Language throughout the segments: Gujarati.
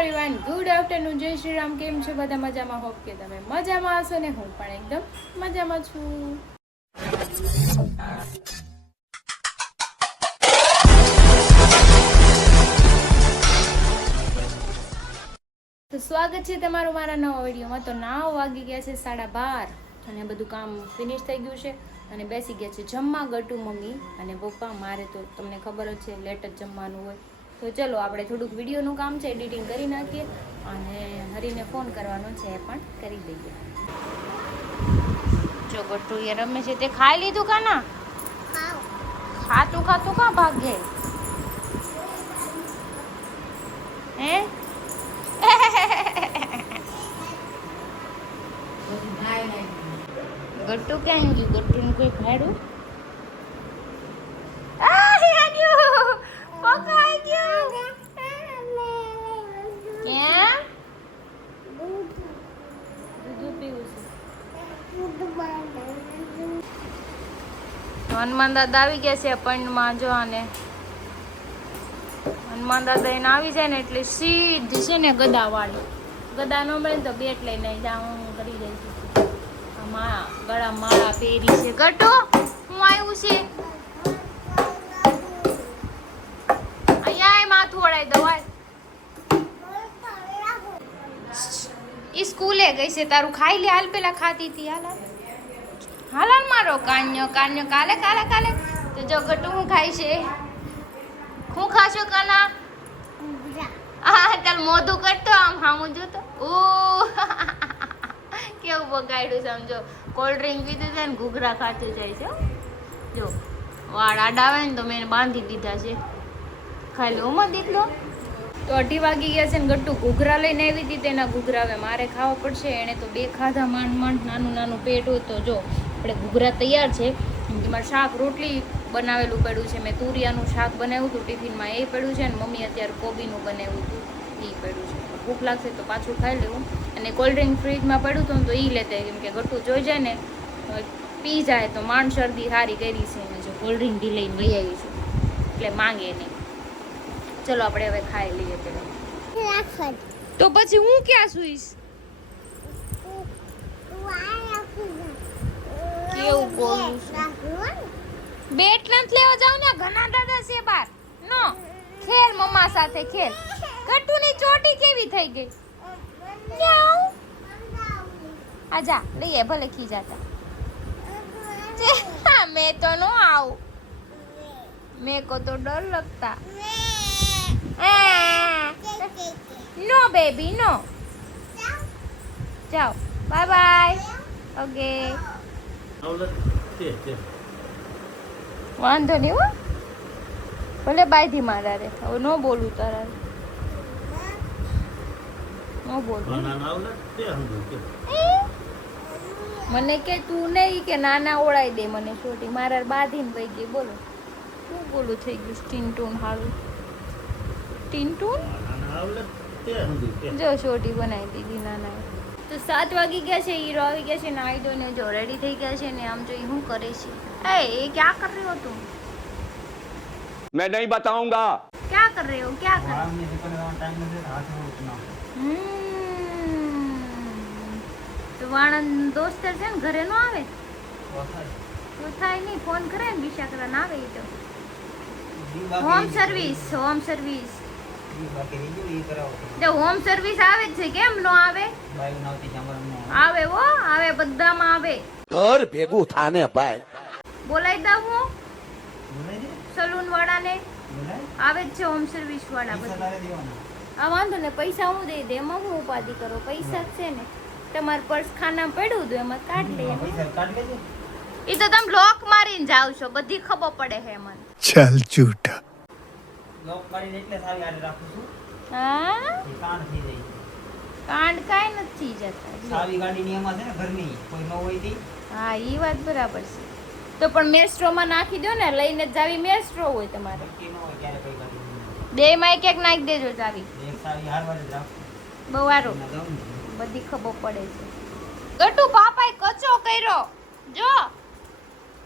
એવરીવન, ગુડ આફ્ટરનૂન, જય શ્રી રામ. કેમ છો બધા? મજામાં? હોપ કે તમે મજામાં હશો ને હું પણ એકદમ મજામાં છું. તો સ્વાગત છે તમારું મારા નવા વિડીયોમાં. તો 9 વાગી ગયા છે, 12:30, અને બધું કામ ફિનિશ થઈ ગયું છે અને બેસી ગયા છે જમવા ગટુ મમ્મી અને પપ્પા. મારે તો તમને ખબર જ છે લેટ જ જમવાનું હોય. તો ચલો આપણે થોડુંક વિડીયોનું કામ છે એડિટિંગ કરી નાખીએ અને હરીને ફોન કરવાનો છે એ પણ કરી દઈએ. જો ગટ્ટુ એ રમે છે. તે ખાઈ લીધું કાના? ખાતું ખાતું કાં ભાગે હે? ગટ્ટુ ક્યાં ગયું? ગટ્ટુને કોઈ ભાડું પકડાઈ ગયું. ક્યાં દૂધ પીવું છે? હનુમાન દાદા આવી ગયા છે અપોઇન્ટમાં. જો આને હનુમાન દાદા એને આવી જાય ને એટલે સીધી છે ને ગદાવાળી. ગદા ન મળે ને તો બેટ લઈને જાઉં કરી દઈશું. ગળા માળા પહેરી છે. ગટુ હું આવ્યું છે અહીંયા માથું ઓળાઈ દવાય. ઈ સ્કૂલે ગઈ છે. તારું ખાઈ લે હાલ. પેલા ખાતી હતી. હાલ મારો કાન્યો કાન્યો. કાલે કાલે કાલે તો જો ગટુ હું ખાઈ છે. હું ખાશો કાના? હા તાર મોઢું કરતો આમ હામું જોતો. ઓ કેવું બગાડ્યું સમજો. કોલ્ડ ડ્રિંક પીધું છે ને ઘૂઘરા ખાતું જાય છે. જો વાળ આડા આવે ને તો મેં બાંધી દીધા છે. ખાલી ઓમાં દીધલો. તો 2:30 વાગી ગયા છે ને ગટ્ટુ ઘૂઘરા લઈને આવી હતી. તેના ઘૂઘરા હવે મારે ખાવા પડશે. એણે તો 2 ખાધા માંડ માંડ. નાનું નાનું પેટ હોય તો જો આપણે ઘૂઘરા તૈયાર છે. મારે શાક રોટલી બનાવેલું પડ્યું છે. મેં તુરિયાનું શાક બનાવ્યું હતું ટિફિનમાં, એ પડ્યું છે. ને મમ્મી અત્યારે કોબીનું બનાવ્યું હતું એ પડ્યું છે. ભૂખ લાગશે તો પાછું ખાઈ લેવું. અને કોલ્ડ ડ્રિંક ફ્રીજમાં પડ્યું હતું તો એ લેતા, કેમ કે ગટ્ટુ જોઈ જાય ને પી જાય તો માંડ શરદી હારી કરી છે. મેં જો કોલ્ડ ડ્રિંક બી લઈને લઈ આવી છું એટલે માંગે નહીં. ચલો આપણે હવે ખાઈ લઈએ પેલા. તો પછી હું ક્યાં સુઈશ? કેવું બોલું છું? બેટ નથી લેવા જાવ ને. ઘણા દાદા છે બાર. નો ખેલ મમ્મા સાથે ખેલ. ગટ્ટુની ચોટી કેવી થઈ ગઈ? ન્યાઉ. આજા લઈએ ભલે ખીજાતા. मैं तो नो आऊं. मेरे को तो डर लगता. No baby no. जाओ बाय बाय. ओके વાંધો નહીં હો. ભલે બાયથી મારા રે. હવે નો બોલું તારા. નો બોલું. મને કે તું નહીં કે નાના ઓળાઈ દે મને છોટી. મારા બાંધીને વહી ગઈ. બોલો શું બોલું થઈ ગયું? ટીનટૂન હારું. ટીનટૂન જો છોટી બનાવી દીધી નાના. તો 7 વાગી ગયા છે. હીરો આવી ગયા છે. નાઈ ધોઈને જો રેડી થઈ ગયા છે ને આમ જોઈ શું કરે છે. એ क्या कर रहे हो तुम? मैं नहीं बताऊंगा. क्या कर रहे हो? क्या कर તો વાણંદ દોસ્તર છે ને ઘરે નો આવે તો થાય નહીં. ફોન કરે ને વિશાખરા ના આવે. તો હોમ સર્વિસ જો હોમ સર્વિસ આવે જ છે. કેમ નો આવે? આવે હો, આવે બધામાં આવે. ઘર ભેગું થાને ભાઈ. બોલાઈ દઉં હું સલૂન વાળાને. આવે જ છે હોમ સર્વિસ વાળા બધા. આ વાંધો ને પૈસા હું દઈ દે. એમાં હું ઉપાધિ કરો? પૈસા જ છે ને. તમારું પર્સ ખાના પડ્યું હતું એમાં કાઢ લે. એ તો તમે લોક મારીને જાવ છો. બધી ખબર પડે હે મને. ચાલ ઝૂઠા. લોક મારીને એટલે સારી આડે રાખું છું. હા કાંડ થઈ જાય. કાંડ કાઈ નથી જતા. સારી ગાડી ની એમાં છે ને ઘરની કોઈ ન હોય તી. હા ઈ વાત બરાબર છે. તો પણ મેસ્ટ્રોમાં નાખી દો ને. લઈને જ જાવી મેસ્ટ્રો હોય તમારે. કે ન હોય ત્યારે કઈ ગાડી. બે માં એક નાખી દેજો જાવી. એક સારી હારવાર જ રાખું. બહુ સારું. બધી ખબર પડે છે. ગટ્ટુ પાપાએ કચરો કર્યો. જો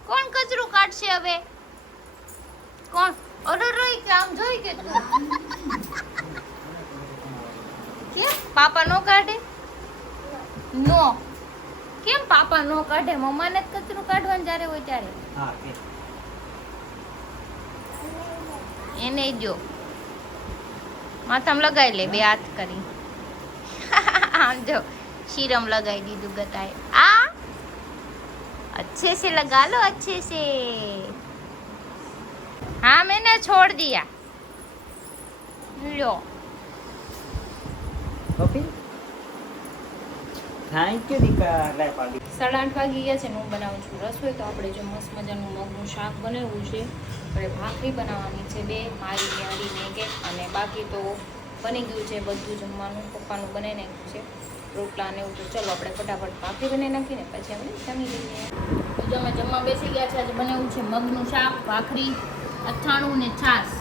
કોણ કચરું કાઢશે હવે? કોણ? અરે રોઈ કે આમ જોઈ કે પાપા નો કાઢે? નો. કેમ પાપા નો કાઢે? મમ્માને જ કચરું કાઢવાનું જ્યારે હોય ત્યારે. હા કે એને જો માથામાં લગાવી લે બે હાથ કરી. આમ જો સીરમ લગાવી દીધું ગતાએ. આ अच्छे से लगा लो अच्छे से. हाँ मैंने छोड़ दिया. लो કોફી થેન્ક યુ દીકા લાય પાડી 8:30 વાગી ગયા છે ને હું બનાવું છું રસોઈ. તો આપણે જો મસ્ત મજાનું મગનું શાક બનાવ્યું છે. આપણે ભાખરી બનાવવાની છે 2, મારી ને હરીને કે, અને બાકી તો બની ગયું છે બધું જમવાનું. પપ્પાનું બનાવી નાખ્યું છે રોટલા ને એવું. તો ચલો આપણે ફટાફટ ભાખરી બનાવી નાખીને પછી આપણે જમી લઈએ. તો જો અમે જમવા બેસી ગયા છે. આજે બનાવ્યું છે મગનું શાક, ભાખરી, અથાણું ને છાશ.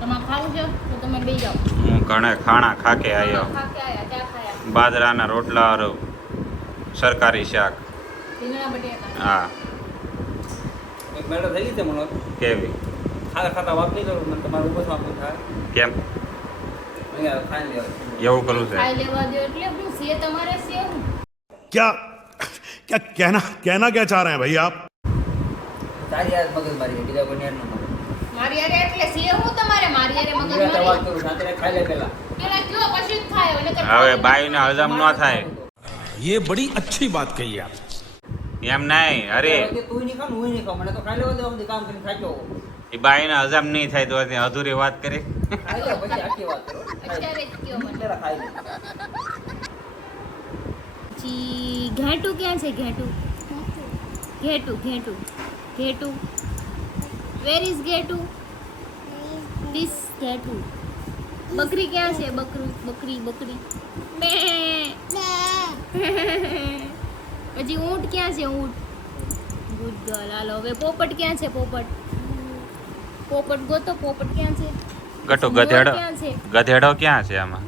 તમારે ખાવું છે તો તમે બે જાઓ. હું ઘણે ખાણા ખાકે આવ્યો. ખાકે આયા ક્યાં ખાયા? બાજરાના રોટલા और સરકારી શાક. રીંગણા બટેટા. હા એક મેળો થઈ ગઈ છે મને કેવી ખાતા ખાતા વાત નહીં કરું મને તમારું ઉભો થવાનું થાય કેમ અહીંયા ખાઈ લેવા એવું કરવું છે? ખાઈ લેવા દો એટલે હું છે તમારે છે હું. क्या क्या कहना क्या चाह रहे हैं भाई आप? તારી યાર મગજ મારી બીજા કોઈ નેર ન મળે મારી યારે એટલે છે હું તમારે મારી યારે મગજ વાત મારી. કરું શાંતિને ખાઈ લે પેલા પેલા કયો પછી જ ખાય એટલે હવે બાઈને હજમ ન થાય ये बड़ी अच्छी बात कही आप. એમ નહીં. અરે તું નહીં ખાવ હું નહીં ખાવ મને તો ખાઈ લેવા દે બધું કામ કરીને ખાઈ જાઓ એ બાઈને હજમ નહીં થાય તો તે અધૂરી વાત કરી. ખાઈ લે પછી આખી વાત કરો અત્યારે જ કયો મને. પેલા ખાઈ લે જી ઘેટું ક્યાં છે? ઘેટું વેર ઇઝ ઘેટું? ધીસ ઘેટું. બકરી ક્યાં છે? બકરી બે. પછી ઊંટ ક્યાં છે? ઊંટ. Good girl. હાલો હવે પોપટ ક્યાં છે? પોપટ ગોતો. પોપટ ક્યાં છે? ગટુ મોર ગધેડો ક્યાં છે? ગધેડો ક્યાં છે આમાં?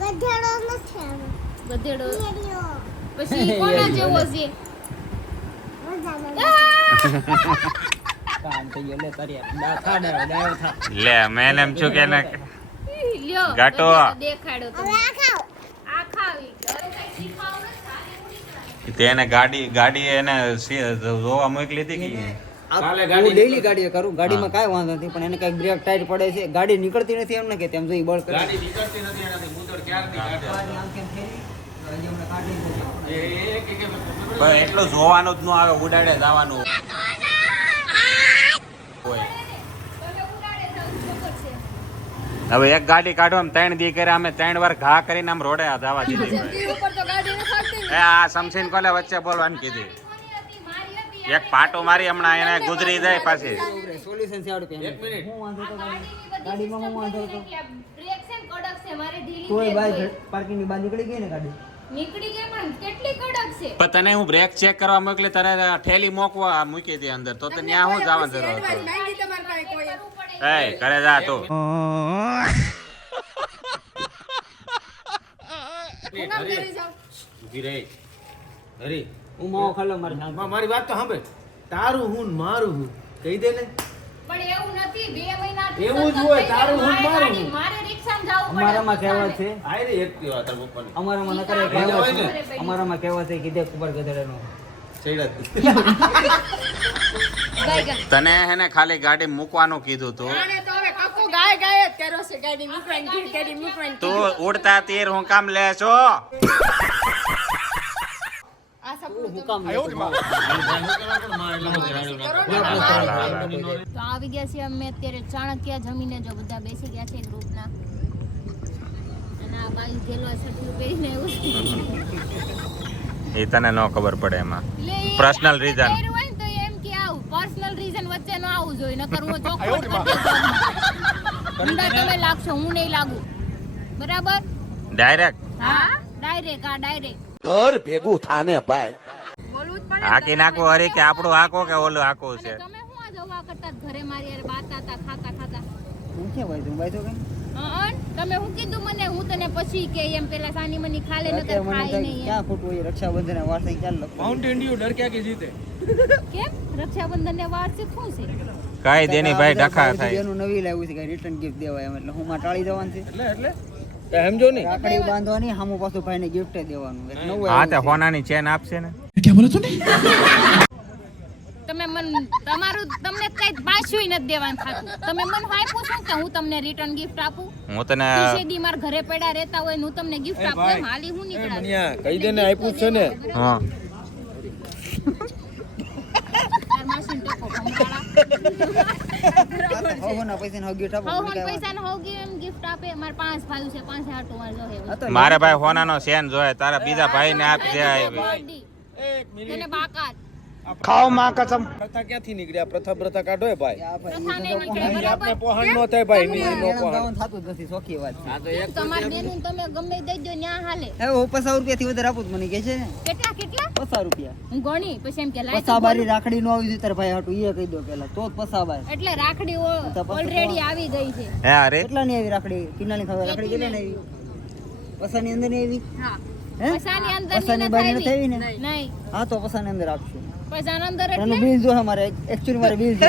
ગધેડો પછી કોના જેવો છે? કામ થઈ ગયો લે તારી દા ખા ડાયો થા લે મેં એમ છું કે ને લ્યો ગાટો. દેખાડો તમે. આ ખાવી. અરે કઈ શીખાવ નથી. તેને ગાડી એને જોવા મોકલી હતી કે કાલે ગાડી ડેલી ગાડી કરું ગાડીમાં કાંઈ વાંધો નથી પણ એને કઈક બ્રેક ટાઈટ પડે છે ગાડી નીકળતી નથી એમ ને કે તેમ જોઈ બળ કરે ગાડી નીકળતી નથી એનાથી મુદડ ક્યારની પણ એટલું જોવાનું જ ન આવે. ઉડાડે જવાનું હોય. તમે ઉડાડે જાવ ખબર છે. હવે એક ગાડી કાઢવામાં 3 દી કર્યા. અમે 3 વાર ઘા કરીને આમ રોડે જવા દીધી. ઈ ઉપર તો ગાડી ન ફરતી ને. એ આ સમસીન કોલે વચ્ચે બોલવાનું કીધી. કોની હતી? મારી હતી. એક પાટો મારી હમણાં એને ગુજરી જાય પાછી. સોલ્યુશન છે આવડે એક મિનિટ હું વાંધો તો ગાડીમાં હું વાંધો તો બ્રેક છે ને કડક છે. મારે ઢીલી તોય બ્રેક બાય હોય. પાર્કિંગ ની બહાર નીકળી ગઈ ને ગાડી નીકળી ગઈ પણ કેટલી કડક છે. પણ તને હું બ્રેક ચેક કરવા મોકલી તારે ઠેલી મૂકવા મૂકી દી અંદર તો ત્યાં હું જવાનું જરૂર હતું. એ ઘરે જા તું. હું માવો ખાલો મારે મારી વાત તો સાંભળ તારું હું ને મારું હું કહી દે ને પણ એવું નથી. 2 મહિનાથી એવું જ સતત હોય, થઈ તારું ગયા. હું મારે મારું. ગાડી- મારે રિક્ષામાં જાવું પડે. અમારામાં કહેવત છે આય રે એક દેવા તાર પપ્પાની અમારામાં ન કરે ઈ કહેવત કહેવત છે. છે અમારામાં કહેવત છે કીધે કુબર ગધેડાનો છેડા ગાય ગાય. તને હે ને ખાલી ગાડી મૂકવાનું કીધું તું. તું ઉડતા તીર હું કામ લે છો? હું કામ તો આવી ગયા છીએ અમે અત્યારે ચાણક્ય જમીને જો બધા બેસી ગયા છે ગ્રુપના. અને આ બાઈ ગેલો સટલું પહેરીને એવું એ તને ન ખબર પડે એમાં. એટલે એ Personal આપણે reason. પહેર્યું હોય ને તો એમ કે આવું પર્સનલ રીઝન વચ્ચે ન આવવું જોઈએ. નકર હું ચોખ્ખો જ કરી દઉં. ઊંડા તમે લાગશો, હું નહીં લાગુ. બરાબર? ડાયરેક્ટ હા ડાયરેક્ટ. હા ડાયરેક્ટ. ઘર ભેગું થાને ભાઈ. હાકી નાખવું હરી કે આપણું હાકો કે ઓલું હાકો છે? તમે હું આ જવા કરતા ઘરે મારી યાર બાતા હતા ખાતા હું કે ભાઈ તું ભાઈ તો કઈ તમે હું કીધું મને હું તને પછી કે એમ પેલા સાની મની ખાલે નકર અત્યારે મને ખાય કઈ નહીં ક્યાં ખોટું હોય રક્ષાબંધન વાર થઈ ક્યાં લખો માઉન્ટેન ડ્યુ ડર ક્યાં કે જીતે એમ. કેમ રક્ષાબંધન ને વાર છે શું છે? કાઈ દેની ભાઈ ડખા થાય. એનું નવી લાવ્યું છે કે રિટર્ન ગિફ્ટ દેવાય એમ એટલે હું માં ટાળી જવાનું છે એટલે સમજો ને રાખડી બાંધવાની સામું પાછું ભાઈને ગિફ્ટ દેવાનું એક નવું હા તે હોનાની ચેન આપશે ને. તમે તમને કઈ પાછું નથી દેવાનું થાતું. તમે મને આપ્યું છે કે હું તમને રિટર્ન ગિફ્ટ આપું? હું તને શેદી માર ઘરે પડ્યા રહેતા હોય ને હું તમને ગિફ્ટ આપું એમ હાલી હું નીકળ્યા મનિયા કહી દે ને આપ્યું છે ને. હા તાર માસીને ટેકો ભમરાળા. હોના પૈસા નો ગિફ્ટ આપો હવ હોન પૈસાનો હોવ ગયો એમ ગિફ્ટ આપે. માર 5 ભાઈ છે, 5 હાટો માર જોહે. મારે ભાઈ હોનાનો ચેન જોયે, તારા બીજા ભાઈને આપી દે. તેને બાકાત પ્રથા ક્યાંથી નીકળ્યા? પ્રથા કાઢો એ ભાઈ. પ્રથાને નીકળે બરાબર. આપણે પોહણ નો થાય ભાઈ, નીચે નો પોહણ. થતું જ નથી સોખી વાત છે. તમાર બેનું તમે ગમે દઈ દો ન્યા હાલે. હવે હું 50 રૂપિયા થી વધારે આપું તો મને કહે છે ને કેટલા 50 રૂપિયા. હું ગણી પછી એમ કે લાય પસા બારી રાખડી નો આવી જોઈએ તાર ભાઈ હાટુ એ કહી દો પેલા તો જ પસા બાર. એટલે રાખડી ઓલરેડી આવી ગઈ છે. હે અરે કેટલા ની આવી રાખડી? કિનાની ખબર રાખડી કેટલા ની આવી? પસા ની અંદર ની આવી? હા હે પૈસાની અંદર પસાની બારી નથી આવી ને? નહીં હા તો પસાની અંદર આપશું. પૈસાની અંદર એનું એટલે બિલ જો અમારે એકચ્યુઅલી મારે બિલ છે.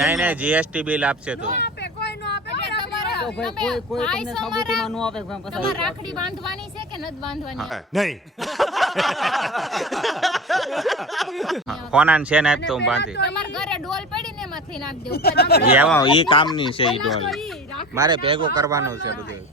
નહીં જીએસટી બિલ આપશે તું. તો ભાઈ કોઈ તમને સાબુતીમાં નો આપે ભાઈ પસા. તમારે રાખડી બાંધવાની છે કે નથી બાંધવાની? नहीं હોનાની ચેન આપ તો હું બાંધી. તમારા ઘરે ડોલ પડી ને એમાંથી નાખ દેવું. એમાં ઈ કામની છે ઈ ડોલ. મારે ભેગું કરવાનું છે બધું.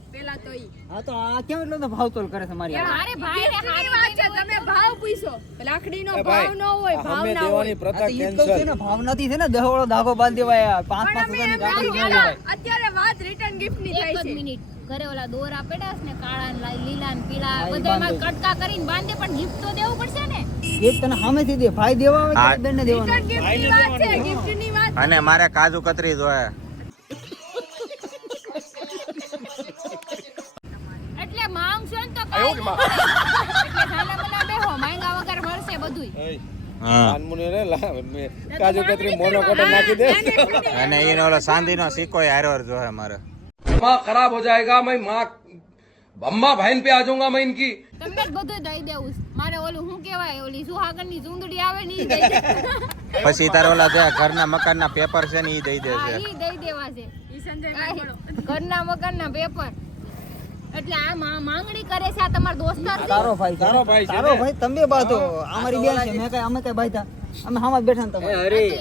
હા તો આ કેમ એટલો તો ભાવતોલ કરે છે મારી હારે? અરે ભાઈ ને હારી વાત છે. તમે ભાવ પૂછો. રાખડીનો ભાવ ન હોય, ભાવ અમે ના હોય. દેવાની પ્રથા આ તો ઈ જ કહું કેન્સલ. છું ને ભાવ નથી છે ને દહવાળો ધાગો બાંધી દેવાય 5-5 હજારની રાખડી ન લેવાય. અત્યારે વાત રિટર્ન ગિફ્ટ ની થાય છે. 1 મિનિટ ઘરે ઓલા દોરા પડ્યા છે ને કાળા ને લીલા ને પીળા હા, ઈ બધામાં બાંધે. કટકા કરીને બાંધે પણ ગિફ્ટ તો દેવું પડશે ને. એ તને સામેથી દે ભાઈ દેવા આવે હા. કે બેનને દેવાનું? ગિફ્ટ ની વાત છે, ગિફ્ટ ની વાત. અને મારે કાજુ કતરી જોઈએ. એટલે માંગશો ને તો કાઈ ન મળે. એટલે નાના મના બેહો માંગા વગર મળશે બધુંય. હા કાનમુની રે લા કાજુ કતરી મોનો કોટો નાખી દે. અને ઈને ઓલો ચાંદીનો સિક્કો હારો જોહે મારે. दिमाग खराब हो जाएगा मैं माँ अम्मा बहन पे आ जाऊंगा मैं इनकी। તમને જ બધું દઈ દેવું છે. મારે ઓલું શું કહેવાય ઓલી સુહાગણની ચૂંદડી આવે ને ઈ દઈ દે. પછી તાર ઓલા જે ઘરના મકાનના પેપર છે ને ઈ દઈ દે હા છે. ઈ દઈ દેવા છે. ઘરના મકાનના પેપર. એટલે આ માંગણી કરે છે આ તમારો દોસ્તાર છે? તારો ભાઈ તારો ભાઈ છે તારો ને? ભાઈ તમે બાતો અમારી બેન છે મેં કઈ અમે કઈ ભાઈ થા અમે હામાં જ બેઠા ને તમે તો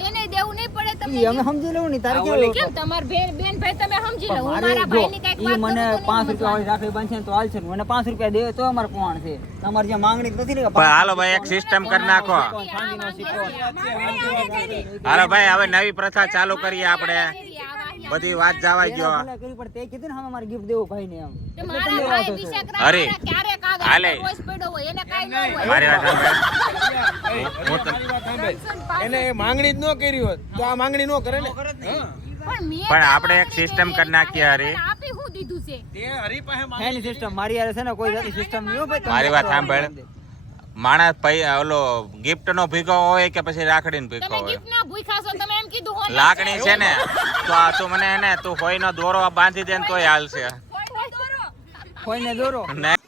એને દેવું નહીં પડે તમને. ઈ અમે સમજી લેવું ને તારે કેવું કેમ તમાર બેન ભાઈ તમે સમજી લો. હું મારે મારા જો ભાઈની કઈક ઈ વાત મને કરું તો 5 રૂપિયા વાળી રાખડી બાંધશે ને તો હાલશે ને મને 5 રૂપિયા દે તો અમારે કોણ છે તમારી જે માંગણી નથી ને કે પણ હાલો ભાઈ એક સિસ્ટમ કરી નાખો. ચાંદીનો સિક્કો હાલો ભાઈ હવે નવી પ્રથા ચાલુ કરીએ આપણે. બધી વાત જવા ગયો. ભલે કરી પણ તે કીધું ને મારે ગિફ્ટ દેવું ભાઈ ને એમ તો મારા ભાઈ વિશે અરે, ક્યારેક હાલે. આગળ રોજ પડ્યો હોય એને કાઈ ન હોય. મારી વાત સાંભળ. મારી વાત સાંભળ. એને એ માંગણી જ ન કરી હોત તો આ માંગણી ન કરે ને. પણ મેં પણ આપણે એક સિસ્ટમ કરી નાખીએ હરી. આપી હું દીધું છે. તે હરી પાસે એની સિસ્ટમ મારી યાર છે ને કોઈ જાતની સિસ્ટમ નહીં હો ભાઈ તમે મારી વાત કરો સાંભળ. માણસ ઓલો ગિફ્ટ નો ભીગો હોય કે પછી રાખડી નો ભીગો તમે હોય. ગિફ્ટ ના ભૂખ્યા છો તમે એમ કીધું હોય લાગણી છે ને તો આ તું મને એને તું હોય નો દોરો બાંધી દે ને તોય હાલશે. કોઈને દોરો નહીં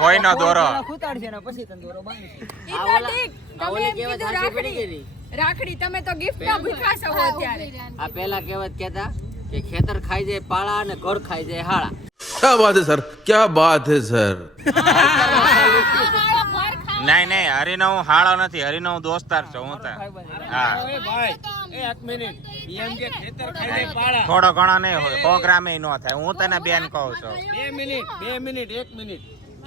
હોય નો દોરો. ખૂતાડશે ને પછી તને દોરો બાંધશે રાખડી તમે તો ગિફ્ટ ના ભૂખ્યા છો અત્યારે. આ પેલા કહેવત કહેતા કે ખેતર ખાઈ જાય પાળા અને ઘર ખાઈ જાય હાળા. क्या बात है सर, क्या बात है सर। નહીં હરીનો હું હાળો નથી, હરીનો હું દોસ્તાર છું. હું તો હા એ ભાઈ એ એક મિનિટ એમ કે ખેતર ખાઈ જાય પાળા. થોડો ઘણો નહીં હોય 100 ગ્રામે નો થાય. હું તને બેન કહું છું. 2 મિનિટ 1 મિનિટ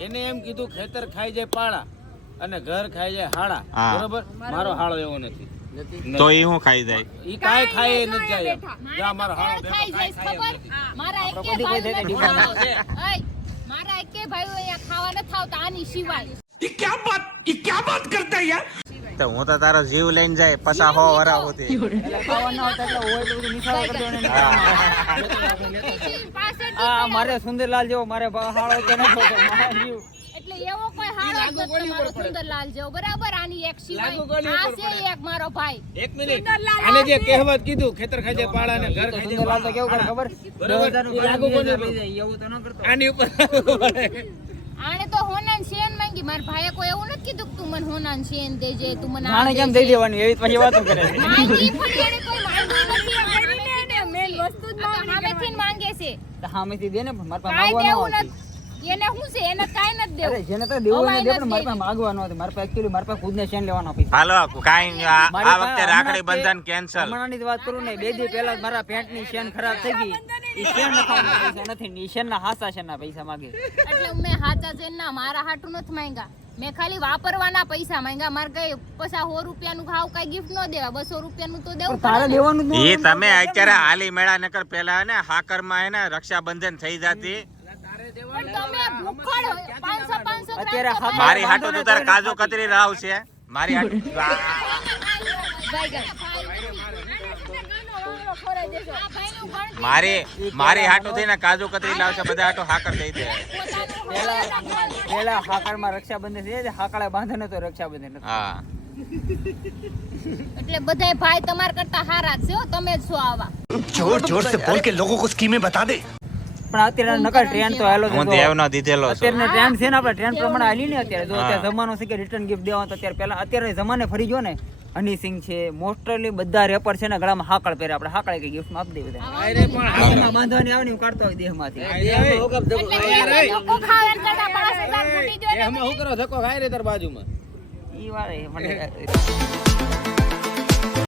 એને એમ કીધું ખેતર ખાઈ જાય પાળા અને ઘર ખાઈ જાય હાળા. હા. બરોબર મારો હાળો એવો નથી. તો ઈ હું ખાઈ જાય. ઈ કાઈ ખાય એ નથી જાય એમ. જા મારો હાળો ઘર ખાઈ જાય ખબર મારા એકે બધી કોઈ ભાઈ જગ્યાએ demand નથી. ઓય, મારા એકે ભાઈઓ અહીંયા ખાવા નથી આવતા આની સિવાય. ये क्या बात करता है यार। તો હું તો તારો જીવ લઈને જાય પસા 100 વરા હોતી. એટલે ખાવા ના હોતા એટલે હોય તો બધું નિશાળો કરી દેવાનો એને પાસે આ મારે સુંદરલાલ જેવો મારે હાળો કે ન થતો મારા જીવ એટલે એવો કોઈ હારો જ નથી તમારો સુંદરલાલ જેવો બરાબર આની એક લાગુ સિવાય કોની આ ઉપર છે એક મારો ભાઈ. 1 મિનિટ આને જે કહેવત કીધું ખેતર ખાઈ જાય પાળા અને ઘર ખાઈ જાય સુંદરલાલ તો કેવું કરે ખબર બરોબર. 10,000 નું લાગુ કોની ઉપર? એવું તો ન કરતો આની ઉપર આણે તો હોનાન શેન માંગી મારા ભાઈએ કોઈ એવું નથી કીધું કે તું મને હોનાન શેન દેજે તું મને આ જાણે કેમ દઈ દેવાની એવી પછી વાતો કરે છે માંગી પણ એણે કોઈ માંગ્યું છે સામેથી દે ને પણ મારા પાસે કાંઈ માંગવા દેવું ન આવતી. નથી એને શું છે એને કાંઈ નથી અરે દેવું જેને તો દેવું એને દે અમારે પણ મારા પાસે નથી માંગવા ન આવતી. મારા પાસે actually મારા પાસે ખુદને શેન લેવાના પૈસા. હાલો કાંઈ નહીં, આ મારી વખતે પાસે રાખડી હમણાં બંધન કેન્સલ. હમણાંની જ વાત કરું ને 2 દી પહેલા જ મારા પેન્ટની શેન ખરાબ થઈ ગઈ. ઈ શેન નખાવાના પૈસા નથી ને ઈ શેનના હાસા શેનના પૈસા માંગે. એટલે મેં હાચા છે ના મારા હાટું નથી માંગ્યા મેં ખાલી વાપરવાના પૈસા માંગ્યા મારે કઈ પૈસા 100 રૂપિયાનું ખાવ કઈ ગિફ્ટ ન દેવા 200 રૂપિયાનું તો દેવું પણ તારે પડે ને. દેવાનું જ ન ઈ હોય. તમે અત્યારે હાલી મેળા નકર પેલા ને હાકરમાં એને રક્ષાબંધન થઈ જતી. પણ તમે ભૂખડ હોય, 500 અત્યારે ગ્રામ તો મારી ભાઈ હાટુ તું તારે કાજુ કતરી રાવ છે મારી હાટુ મારી હાટુ થઈને કાજુ કતરી લાવશે બધા હાટુ હાકર દઈ દે. પેલા હાકરમાં રક્ષાબંધન છે હાકળે બાંધે તો રક્ષાબંધન નથી. હા એટલે બધાય ભાઈ તમાર કરતા હારા છે હો તમે જ છો આવા जोर जोर से बोल के लोगों को स्कीमें बता दे. પણ અત્યારે નકર ટ્રેન તો હાલો હું દેવનો દીધેલો છું. અત્યારનો ટ્રેન્ડ છે ને આપણે ટ્રેન્ડ પ્રમાણે હાલી ને અત્યારે જો અત્યારે જમાનો છે કે રિટર્ન ગિફ્ટ દેવાનો તો અત્યારે પહેલા અત્યારે જમાને ફરી ગયો ને હની સિંગ છે મોસ્ટલી બધા રેપર છે ને ગળામાં હાકળ પહેરે આપણે હાકળે કે ગિફ્ટ માં આપી દે બધા હાથમાં બાંધવાની આવે ને હું કાઢતો હોય દેહમાંથી એટલે લોકો ખાવે ને કરતા 5000 ફૂટી ગયો ને એમાં શું કરો ધક્કો ખાય રે તાર બાજુમાં ઈ વાળે મને